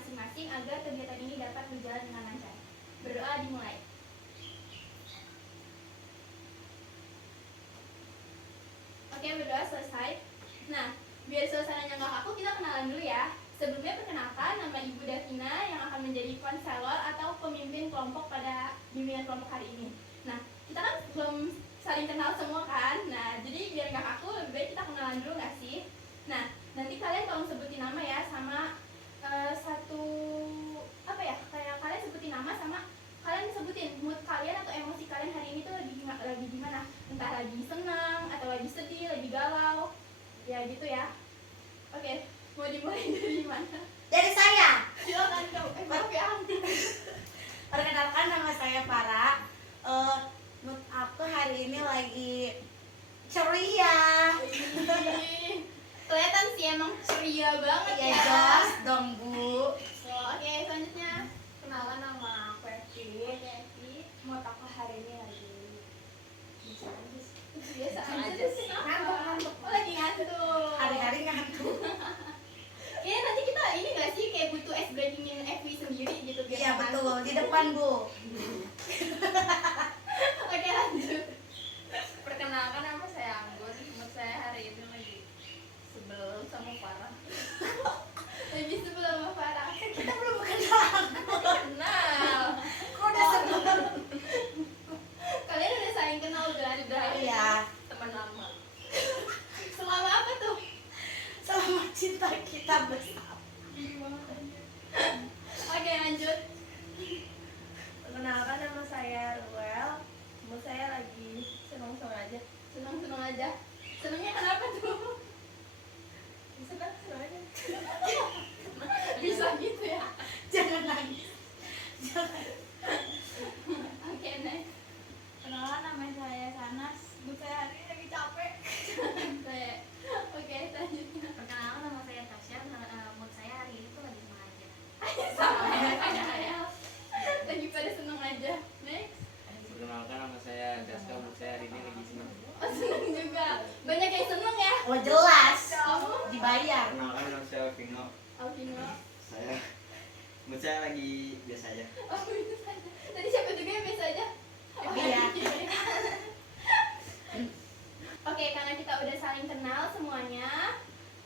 masing-masing agar kegiatan ini dapat berjalan dengan lancar. Berdoa dimulai. Oke, berdoa selesai. Nah, biar suasananya nggak kaku, kita kenalan dulu ya. Sebelumnya perkenalkan, nama Ibu Davina yang akan menjadi konselor atau pemimpin kelompok pada bimbingan kelompok hari ini. Nah, kita kan belum saling kenal semua kan. Nah, jadi biar nggak kaku, lebih baik kita kenalan dulu nggak sih? Nah, nanti kalian tolong sebutin nama ya, sama satu apa ya, kayak kalian sebutin nama sama kalian sebutin mood kalian atau emosi kalian hari ini tuh lagi gimana, entah lagi senang atau lagi sedih, lagi galau, ya gitu ya. Oke, mau dimulai dari mana? Dari saya. Silakan dong. Maaf ya. Perkenalkan, nama saya Farah. Mood aku hari ini lagi ceria. Kelihatan sih emang ceria banget Iya, ya. jelas dong Bu. So, oke, selanjutnya Kenalan, nama aku Evi. Evi. Mood aku hari ini lagi Biasa aja sih. Ngantuk. Oh, lagi ngantuk. Hari-hari ngantuk. Kayaknya nanti kita ini nggak sih kayak butuh ice breakingin Evi sendiri gitu biar Iya nggak betul, ngantuk. di depan Bu. Oke, lanjut. Perkenalkan, nama saya Anggun. Mood saya hari ini lagi sebel sama Farah. Lebih sebelum sama Farah. Kita belum kenal. Kenal. Kok udah sebel? Kalian udah saling kenal udah. Iya. Teman lama. Selama apa tuh? Selama cinta kita bersama. Oke, lanjut. Perkenalkan, nama saya Ruel. Mood saya lagi senang-senang aja. Senang-senang aja. Senangnya kenapa tuh? Senang aja. Bisa gitu ya. Jangan nangis. Jangan. Oke, next. Perkenalkan, nama saya Sanas. Mood saya hari ini lagi capek. Oke, selanjutnya. Perkenalkan, nama saya Tasya. Mood saya hari ini tuh lagi senang aja. Sama ya kayak saya. Lagi pada senang aja. Next. Perkenalkan, nama saya Daska. Mood saya hari ini lagi senang. Oh, senang juga. Banyak yang senang ya. Oh jelas. Kamu? Dibayar. Perkenalkan, nama saya Vino. Alvino. Saya mood saya lagi biasa aja. Oh, itu saja. Tadi siapa juga yang biasa aja? Oh, Iya. Oke, karena kita udah saling kenal semuanya,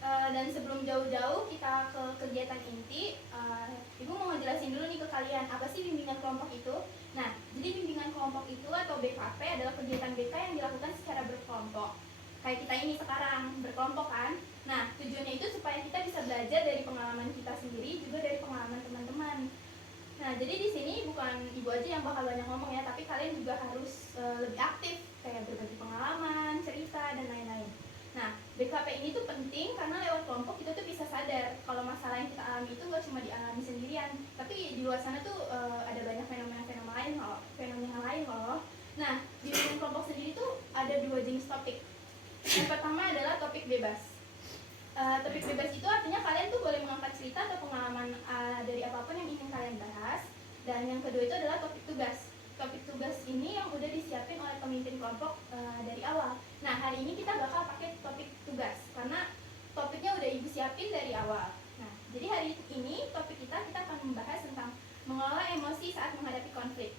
dan sebelum jauh-jauh kita ke kegiatan inti, Ibu mau ngejelasin dulu nih ke kalian apa sih bimbingan kelompok itu. Nah, jadi bimbingan kelompok itu atau BKP adalah kegiatan BK yang dilakukan secara berkelompok. Kayak kita ini sekarang berkelompok kan. Nah, tujuannya itu supaya kita bisa belajar dari pengalaman kita sendiri, juga dari pengalaman teman-teman. Nah, jadi di sini bukan Ibu aja yang bakal banyak ngomong ya, tapi kalian juga harus lebih aktif, kayak berbagi pengalaman, cerita, dan lain-lain. Nah, BKP ini tuh penting karena lewat kelompok kita tuh bisa sadar kalau masalah yang kita alami itu nggak cuma dialami sendirian, tapi di luar sana tuh ada banyak fenomena lain loh. Nah, di dalam kelompok sendiri tuh ada 2 jenis topik. Yang pertama adalah topik bebas. Topik bebas itu artinya kalian tuh boleh mengangkat cerita atau pengalaman dari apapun yang ingin kalian bahas. Dan yang kedua itu adalah topik tugas. Topik tugas ini yang udah disiapin oleh pemimpin kelompok dari awal. Nah, hari ini kita bakal pakai topik tugas karena topiknya udah Ibu siapin dari awal. Nah, jadi hari ini topik kita akan membahas tentang mengelola emosi saat menghadapi konflik.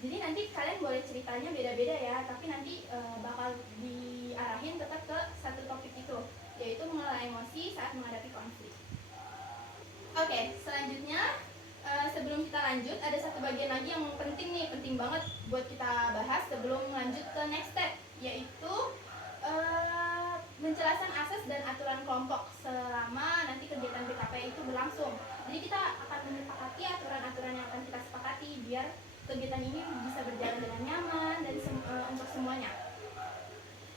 Jadi nanti kalian boleh ceritanya beda-beda ya, tapi nanti bakal diarahin tetap ke satu topik itu, yaitu mengelola emosi saat menghadapi konflik. Oke, selanjutnya sebelum kita lanjut ada satu bagian lagi yang penting banget buat kita bahas sebelum lanjut ke next step, yaitu menjelaskan asas dan aturan kelompok selama nanti kegiatan BKP itu berlangsung. Jadi kita akan menyepakati aturan-aturan yang akan kita sepakati biar kegiatan ini bisa berjalan dengan nyaman dan untuk semuanya.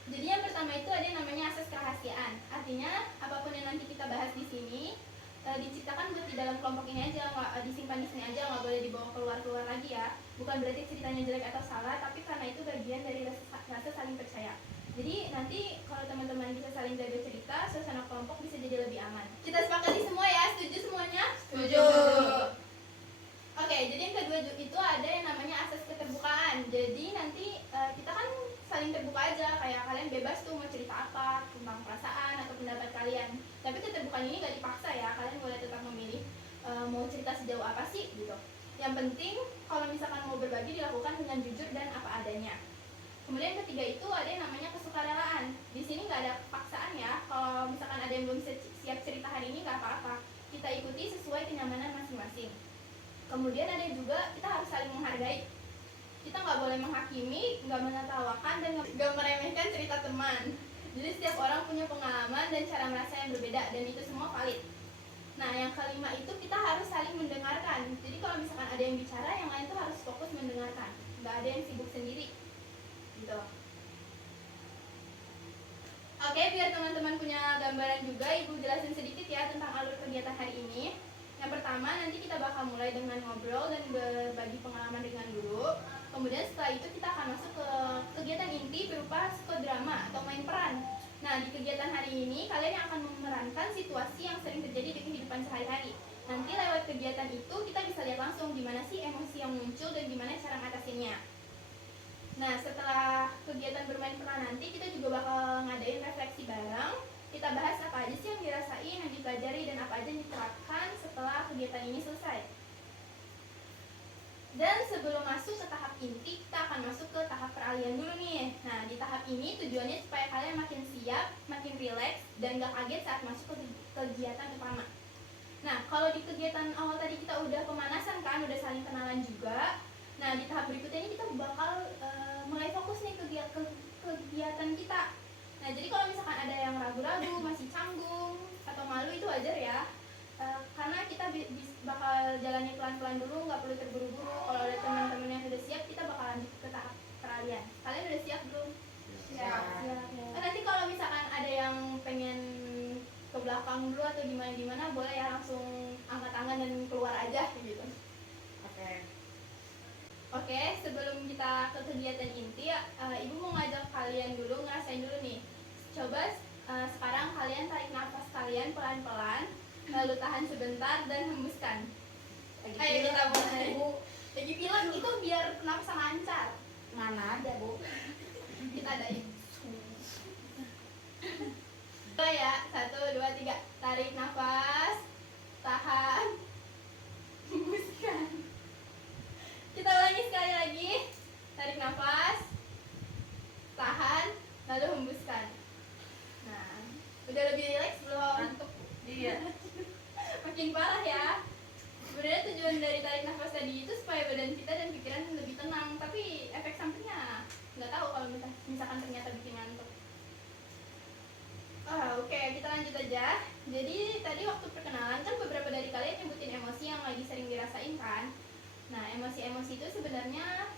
Jadi yang pertama itu ada yang namanya asas kerahasiaan. Artinya apapun yang nanti kita bahas di sini diciptakan buat di dalam kelompok ini aja, nggak disimpan di sini aja, nggak boleh dibawa keluar lagi ya. Bukan berarti ceritanya jelek atau salah, tapi karena itu bagian dari rasa saling percaya. Jadi nanti kalau teman-teman bisa saling jaga cerita, suasana kelompok bisa jadi lebih aman. Kita sepakati semua ya, setuju semuanya? Setuju. Oke, jadi yang kedua itu ada yang namanya asas keterbukaan. Jadi nanti kita kan saling terbuka aja, kayak kalian bebas tuh mau cerita apa tentang perasaan atau pendapat kalian. Tapi keterbukaan ini gak dipaksa ya, kalian boleh tetap memilih. mau cerita sejauh apa sih gitu. Yang penting kalau misalkan mau berbagi dilakukan dengan jujur dan apa adanya. Kemudian ketiga itu ada yang namanya kesukarelaan. Di sini nggak ada paksaan ya. Kalau misalkan ada yang belum siap cerita hari ini nggak apa-apa. Kita ikuti sesuai kenyamanan masing-masing. Kemudian ada juga kita harus saling menghargai. Kita nggak boleh menghakimi, nggak menertawakan, dan nggak meremehkan cerita teman. Jadi setiap orang punya pengalaman dan cara merasa yang berbeda, dan itu semua valid. Nah, yang kelima itu kita harus saling mendengarkan. Jadi kalau misalkan ada yang bicara, yang lain tuh harus fokus mendengarkan. Nggak ada yang sibuk sendiri. Gitu. Oke, biar teman-teman punya gambaran juga, Ibu jelasin sedikit ya tentang alur kegiatan hari ini. Yang pertama, nanti kita bakal mulai dengan ngobrol dan berbagi pengalaman ringan dulu. Kemudian setelah itu kita akan masuk ke kegiatan inti berupa psikodrama atau main peran. Nah, di kegiatan hari ini kalian yang akan memerankan situasi yang sering terjadi di kehidupan sehari-hari. Nanti lewat kegiatan itu kita bisa lihat langsung gimana sih emosi yang muncul dan gimana cara ngatasinnya. Nah, setelah kegiatan bermain peran nanti kita juga bakal ngadain refleksi bareng. Kita bahas apa aja sih yang dirasain, yang dipelajari, dan apa aja yang diterapkan setelah kegiatan ini selesai. Dan sebelum masuk ke tahap inti, kita akan masuk ke tahap peralihan dulu nih. Nah, di tahap ini tujuannya supaya kalian makin siap, makin rileks, dan gak kaget saat masuk ke kegiatan utama. Nah, kalau di kegiatan awal tadi kita udah pemanasan kan, udah saling kenalan juga. Nah, di tahap berikutnya ini kita bakal mulai fokus nih ke kegiatan kita. Nah, jadi kalau misalkan ada yang ragu-ragu, masih canggung, atau malu itu wajar ya. Karena kita bakal jalani pelan-pelan dulu, nggak perlu terburu-buru. Kalau ada teman-teman yang sudah siap, kita bakal lanjut ke tahap peralihan. Kalian udah siap belum? Siap. Nanti kalau misalkan ada yang pengen ke belakang dulu atau gimana-gimana, boleh ya langsung angkat tangan dan keluar aja gitu. Oke, sebelum kita ke kegiatan inti, Ibu mau ngajak kalian dulu, ngerasain dulu nih. Coba sekarang kalian tarik nafas kalian pelan-pelan, lalu tahan sebentar dan hembuskan. Ayo kita mulai. Lagi pilek itu biar nafas lancar. Mana ada, Bu? Kita adain. Coba ya, 1, 2, 3. Tarik nafas, tahan, hembuskan. Kita ulangi sekali lagi. Tarik nafas, tahan, lalu hembuskan. Nah, udah lebih rileks belum? Ngantuk. Iya. Makin parah ya. Sebenarnya tujuan dari tarik nafas tadi itu supaya badan kita dan pikiran lebih tenang, tapi efek sampingnya nggak tahu kalau misalkan ternyata bikin ngantuk. Oke, kita lanjut aja. Jadi tadi waktu perkenalan kan beberapa dari kalian nyebutin emosi yang lagi sering dirasain kan. Nah, emosi-emosi itu sebenarnya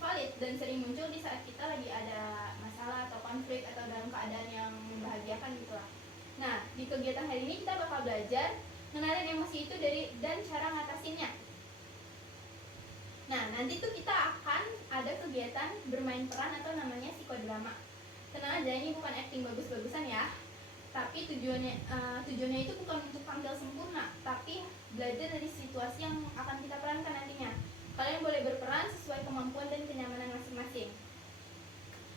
valid dan sering muncul di saat kita lagi ada masalah atau konflik atau dalam keadaan yang membahagiakan gitu lah. Nah, di kegiatan hari ini kita bakal belajar ngenalin emosi itu dan cara ngatasinnya. Nah, nanti tuh kita akan ada kegiatan bermain peran atau namanya psikodrama. Tenang aja, ini bukan acting bagus-bagusan ya. Tapi tujuannya itu bukan untuk tampil sempurna, tapi belajar dari situasi yang akan kita perankan nantinya. Kalian boleh berperan sesuai kemampuan dan kenyamanan masing-masing.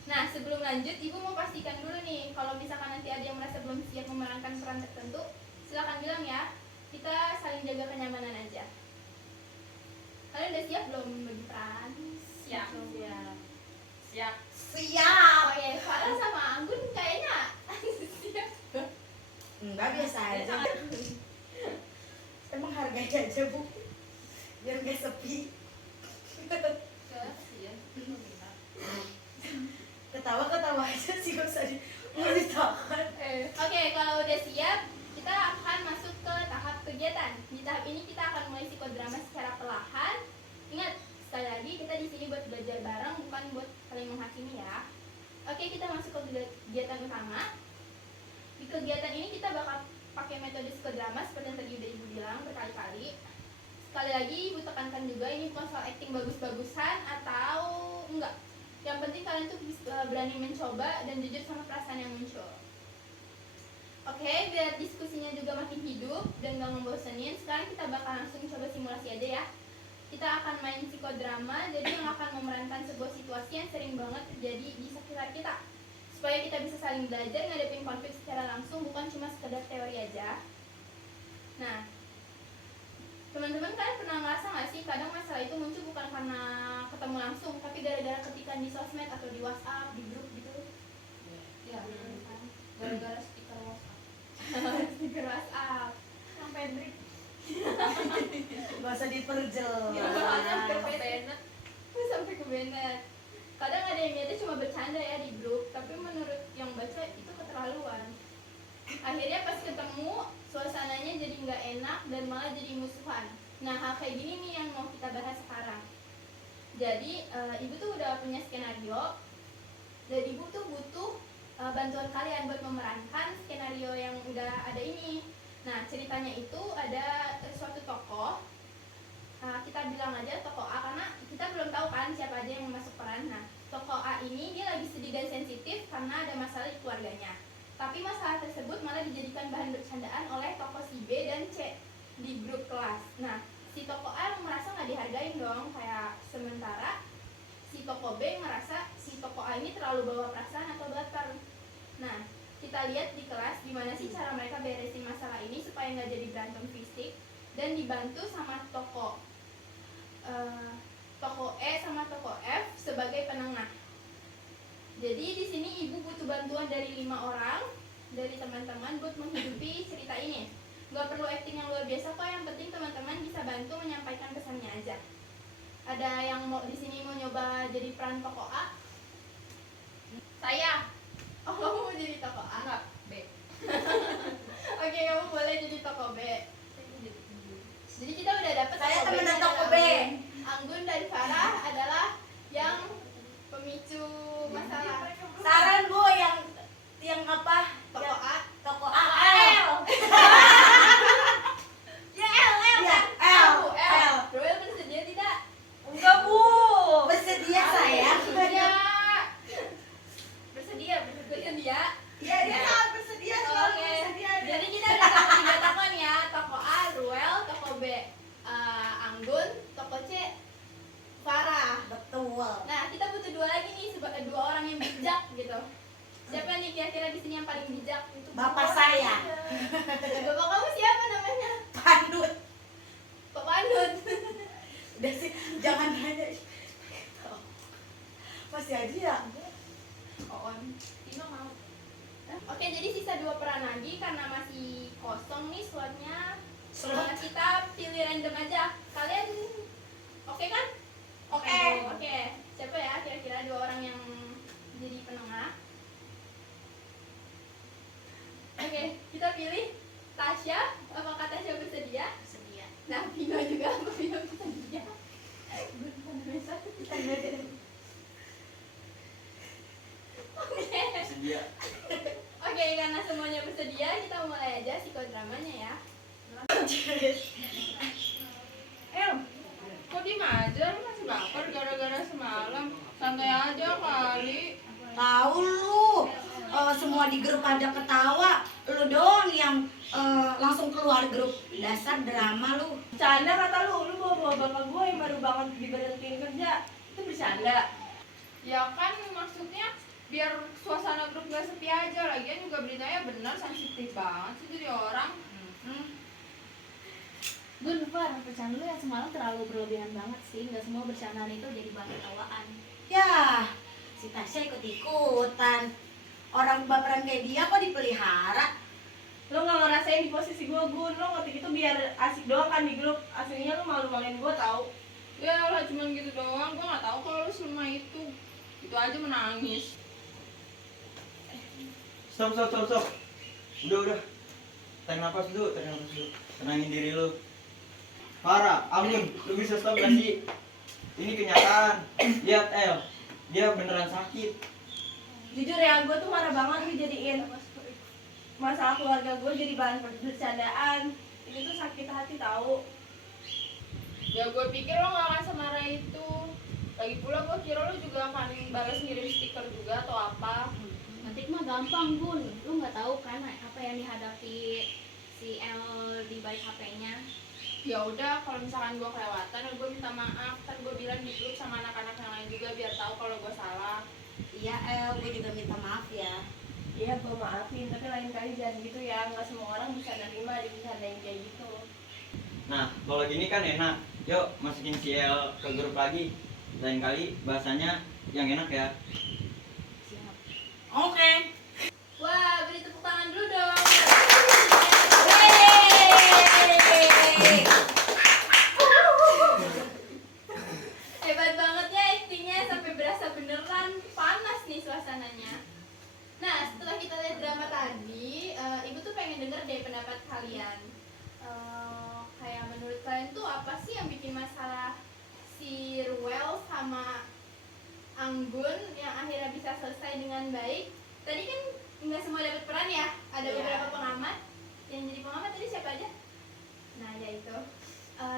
Nah, sebelum lanjut, Ibu mau pastikan dulu nih, kalau misalkan nanti ada yang merasa belum siap memerankan peran tertentu, silakan bilang ya. Kita saling jaga kenyamanan aja. Kalian udah siap belum bagi peran? Siap. Siap. Siap. Oh ya, Farah sama Anggun kayaknya siap. Enggak, biasa aja. Emang harganya aja, Bu. Biar nggak sepi. Ketawa-ketawa aja sih, gak usah ditahan. Oke, kalau udah siap, kita akan masuk ke tahap kegiatan. Di tahap ini kita akan mulai psikodrama secara perlahan. Ingat, sekali lagi kita di sini buat belajar bareng, bukan buat saling menghakimi ya. Oke, kita masuk ke kegiatan utama. Di kegiatan ini kita bakal pakai metode psikodrama seperti yang tadi udah Ibu bilang berkali-kali. Sekali lagi Ibu tekankan juga, ini bukan soal acting bagus-bagusan atau enggak. Yang penting kalian tuh berani mencoba dan jujur sama perasaan yang muncul. Oke, biar diskusinya juga makin hidup dan gak membosenin, sekarang kita bakal langsung coba simulasi aja ya. Kita akan main psikodrama, jadi yang akan memerankan sebuah situasi yang sering banget terjadi di sekitar kita. Supaya kita bisa saling belajar ngadepin konflik secara langsung, bukan cuma sekedar teori aja. Nah, teman-teman kalian pernah ngerasa nggak sih kadang masalah itu muncul bukan karena ketemu langsung, tapi gara-gara ketikan di sosmed atau di WhatsApp, di grup gitu? Ya, Gara-gara stiker WhatsApp. Stiker WhatsApp. Sampai break. Gak usah diperjelas. sampai ke Bennett. Sampai ke Bennett. Kadang ada yang niatnya cuma bercanda ya di grup, tapi menurut yang baca itu keterlaluan. Akhirnya pas ketemu, suasananya jadi nggak enak dan malah jadi musuhan. Nah, hal kayak gini nih yang mau kita bahas sekarang. Jadi, ibu tuh udah punya skenario, dan ibu tuh butuh bantuan kalian buat memerankan skenario yang udah ada ini. Nah, ceritanya itu ada suatu tokoh, kita bilang aja tokoh A karena kita belum tahu kan siapa aja yang masuk peran. Nah, tokoh A ini dia lagi sedih dan sensitif karena ada masalah di keluarganya. Tapi masalah tersebut malah dijadikan bahan bercandaan oleh tokoh si B dan C di grup kelas. Nah, si tokoh A merasa nggak dihargain dong, kayak sementara si tokoh B merasa si tokoh A ini terlalu bawa perasaan atau baper. Nah, kita lihat di kelas gimana sih cara mereka beresin masalah ini supaya nggak jadi berantem fisik dan dibantu sama tokoh E sama tokoh F sebagai penengah. Jadi di sini ibu butuh bantuan dari 5 orang dari teman-teman buat menghidupi cerita ini. Nggak perlu acting yang luar biasa kok, yang penting teman-teman bisa bantu menyampaikan pesannya aja. Ada yang mau di sini mau nyoba jadi peran tokoh A? Saya. Oh, kamu mau jadi tokoh A? Enggak, B. Oke, kamu boleh jadi tokoh B. Jadi kita udah dapet Saya tokoh temenan B-nya tokoh ada B. Anggun dan Farah adalah yang pemicu masalah. Saran Bu yang apa? Tokoh A. Toko A. L. Ya L. L. Roel bersedia tidak? Enggak Bu. Bersedia saya. Bersedia. Bersedia. Ya dia sangat bersedia selalu Oke. bersedia. Jadi kita ada 3 tokoh nih ya. Tokoh A, Roel. Tokoh B, Anggun. Tokoh C, Farah. Betul. Nah, kita butuh 2 lagi nih, 2 orang yang bijak gitu. Siapa nih kira-kira di sini yang paling bijak? Bapak saya. Bapak kamu siapa namanya? Pandut. Pak Panut. Udah sih, jangan nanya. Masih aja ya. Oon. Tino mau. Oke, jadi sisa 2 peran lagi karena masih kosong nih slotnya. Kita pilih random aja. Kalian oke kan? Oke. Oke. Siapa ya kira-kira 2 orang yang jadi penengah? Oke, kita pilih Tasya. Apakah Tasya bersedia? Sedia. Nah, Vino juga. Apa Vino bersedia? Oke. Sedia. Oke, karena semuanya bersedia, kita mulai aja psikodramanya ya. Kok diem aja? Lu masih baper gara-gara semalam? Santai aja kali. Tahu lu, semua di grup pada ketawa, lu doang yang langsung keluar grup. Dasar drama lu. Bercanda kata lu bawa bapak gue yang baru banget diberhentiin kerja. Itu bercanda. Ya kan maksudnya biar suasana grup gak sepi aja. Lagian juga beritanya benar, sensitif banget sih jadi orang. Gun, Far, bercanda lu yang semalam terlalu berlebihan banget sih. Nggak semua bercandaan itu jadi bahan ketawaan. Ya, si Tasya ikut-ikutan. Orang baperan kayak dia kok dipelihara? Lu gak ngerasain di posisi gue, Gun. Lu ngetik itu biar asik doang kan di grup. Aslinya lu malu-maluin gue tau. Ya lah cuman gitu doang. Gue nggak tahu kalau lu selemah itu. Itu aja menangis. Stop. Udah. Tarik nafas dulu. Tenangin diri lu. Farah, Anggun, lu bisa stop gak sih? Ini kenyataan. Lihat El, dia beneran sakit. Jujur ya, gue tuh marah banget dijadiin masalah keluarga gue jadi bahan bercandaan. Ini tuh sakit hati tahu. Ya gue pikir lo gak akan semarah itu. Lagi pula gue kira lo juga akan balas ngirim stiker juga atau apa. Ngetik mah gampang, Gun. Lu nggak tahu kan apa yang dihadapi si L di balik HP-nya. Ya udah kalau misalkan gue kelewatan gue minta maaf. Kan gue bilang di grup sama anak-anak yang lain juga biar tahu kalau gue salah. Iya El, gue juga minta maaf ya. Iya, gue maafin. Tapi lain kali jangan gitu ya. Nggak semua orang bisa nerima dibicarain kayak gitu. Nah, kalau gini kan enak. Yuk, masukin si El ke grup lagi. Lain kali bahasanya yang enak ya. Oke. Wah, beri tepuk tangan dulu dong. Yeay. Hebat banget ya actingnya, sampai berasa beneran panas nih suasananya. Nah, setelah kita lihat drama tadi, ibu tuh pengen denger deh pendapat kalian. Kayak menurut kalian tuh apa sih yang bikin masalah si Ruel sama Anggun yang akhirnya bisa selesai dengan baik? Tadi kan nggak semua dapat peran ya, ada beberapa pengamat. Yang jadi pengamat tadi siapa aja? Nah, ya itu.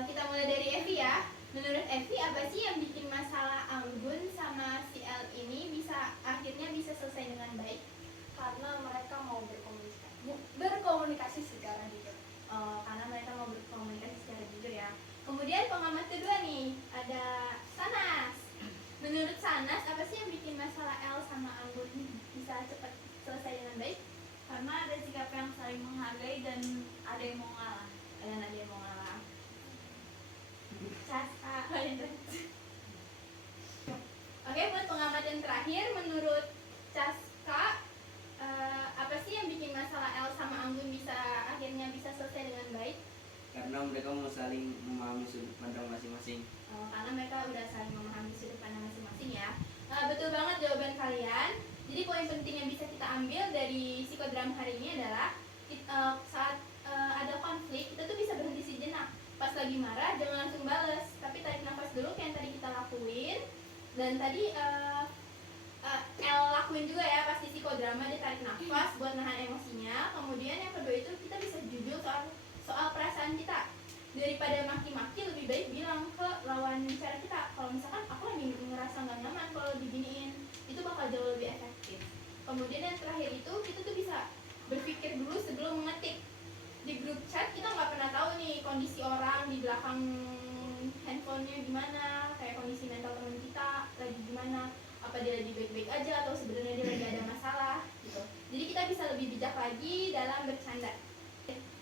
Kita mulai dari Evi ya. Menurut Evi, apa sih yang bikin masalah Anggun sama si El ini akhirnya bisa selesai dengan baik? Karena mereka mau berkomunikasi secara jujur. Karena mereka mau berkomunikasi secara jujur ya. Kemudian pengamat kedua nih, ada Sanas. Menurut Sanas, apa sih yang bikin masalah El sama Anggun bisa cepat selesai dengan baik? Karena ada sikap yang saling menghargai dan ada yang mau ngalah. Dan ada yang mau ngalah. Caska. Oke, buat pengamat yang terakhir, menurut Caska, apa sih yang bikin masalah El sama Anggun akhirnya bisa selesai dengan baik? Karena mereka mau saling memahami sudut pandang masing-masing. Karena mereka udah saling memahami sudut pandang masing-masing ya. Betul banget jawaban kalian. Jadi poin penting yang bisa kita ambil dari psikodrama hari ini adalah saat ada konflik, kita tuh bisa berhenti sejenak. Pas lagi marah jangan langsung bales, tapi tarik nafas dulu kayak yang tadi kita lakuin. Dan tadi El lakuin juga ya, pasti psikodrama, dia tarik nafas buat nahan emosinya. Kemudian yang kedua itu kita bisa jujur soal perasaan kita. Daripada maki-maki, lebih baik bilang ke lawan bicara kita. Kalau misalkan aku lagi ngerasa nggak nyaman kalau diginiin, itu bakal jauh lebih efektif. Kemudian yang terakhir itu kita tuh bisa berpikir dulu sebelum mengetik. Di grup chat kita nggak pernah tahu nih kondisi orang di belakang handphonenya gimana, kayak kondisi mental teman kita lagi gimana, apa dia lagi baik-baik aja atau sebenarnya dia lagi ada masalah gitu. Jadi kita bisa lebih bijak lagi dalam bercanda.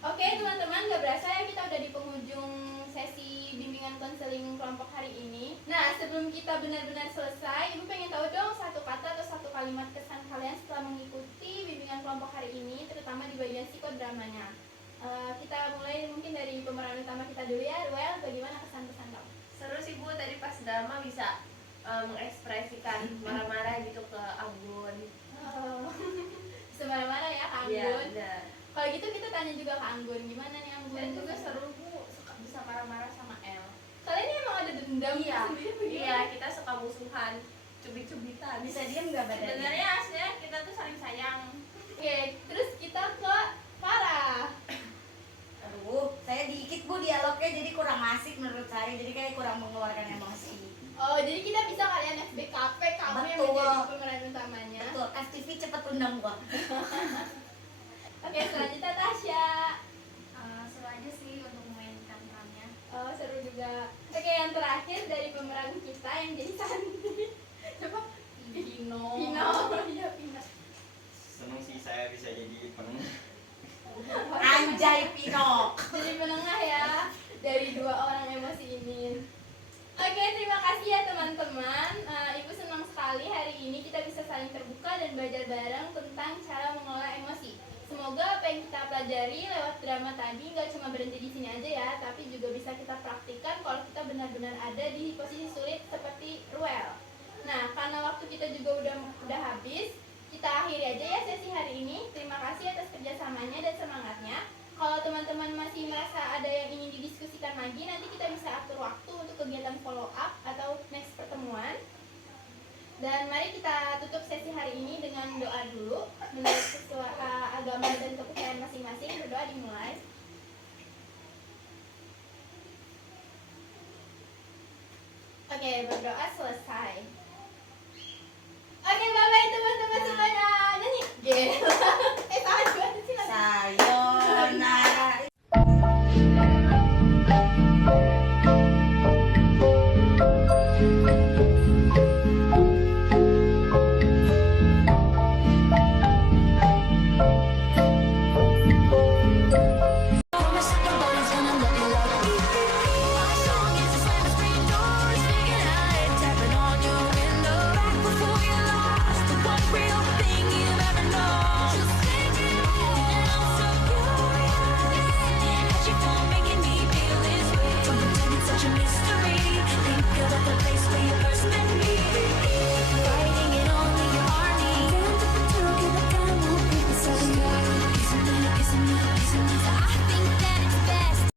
Oke teman-teman, gak berasa ya kita udah di penghujung sesi bimbingan konseling kelompok hari ini. Nah, sebelum kita benar-benar selesai, Ibu pengen tahu dong satu kata atau satu kalimat kesan kalian setelah mengikuti bimbingan kelompok hari ini, terutama di bagian psikodramanya. Kita mulai mungkin dari pemeran utama kita dulu ya. Ruel, bagaimana kesan-kesan kamu? Seru sih Bu, tadi pas drama bisa mengekspresikan marah-marah gitu ke Anggun. Bisa marah-marah ya ke Iya, Anggun. benar. Kalau gitu kita tanya juga ke Anggun, gimana nih Anggun? Dan juga seru Bu, bisa marah-marah sama El. Kalian ini emang ada dendam Iya, sendiri bagaimana? iya, kita suka musuhan, cubit-cubitan. Bisa diam nggak badannya? Sebenarnya aslinya kita tuh saling sayang. Oke, terus kita ke Farah. Aduh, saya dikit Bu dialognya, jadi kurang asik menurut saya. Jadi kayak kurang mengeluarkan emosi. Oh, jadi kita bisa kalian SBKP, kamu yang Betul. menjadi pemeran utamanya. Betul, FTV cepet undang gua. Oke, selanjutnya Tasya. Seru aja sih untuk memainkan perannya. Oh, seru juga. Oke, yang terakhir dari pemeran kita yang jadi Sandi. Coba Pino. Pino. Iya, Pino. Seneng sih saya bisa jadi penengah. Anjay Pino. Jadi penengah ya dari dua orang emosi ini. Oke, terima kasih ya teman-teman. Ibu senang sekali hari ini kita bisa saling terbuka dan belajar bareng tentang cara mengelola emosi. Semoga apa yang kita pelajari lewat drama tadi nggak cuma berhenti di sini aja ya, tapi juga bisa kita praktikkan kalau kita benar-benar ada di posisi sulit seperti Ruel. Nah, karena waktu kita juga udah habis, kita akhiri aja ya sesi hari ini. Terima kasih atas kerjasamanya dan semangatnya. Kalau teman-teman masih merasa ada yang ingin didiskusikan lagi, nanti kita bisa atur waktu untuk kegiatan follow up atau next pertemuan. Dan mari kita tutup sesi hari ini dengan doa dulu. Menurut agama dan kepercayaan masing-masing, berdoa dimulai. Oke, berdoa selesai.